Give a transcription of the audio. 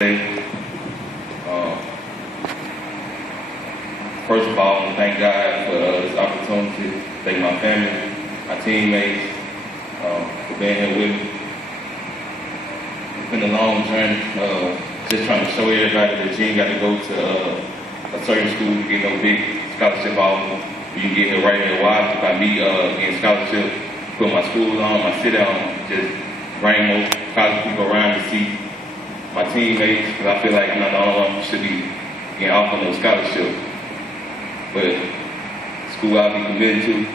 Um, First of all, I want to thank God for this opportunity. Thank my family, my teammates, for being here with me. It's been a long journey. Just trying to show everybody that you ain't got to go to a certain school to get no big scholarship offer. You can get here right here. Why? By me getting scholarship, put my school on, my city on, just bring more college people around to see my teammates, because I feel like I'm not the only one who should be getting offered no scholarship. But school I'll be committed to,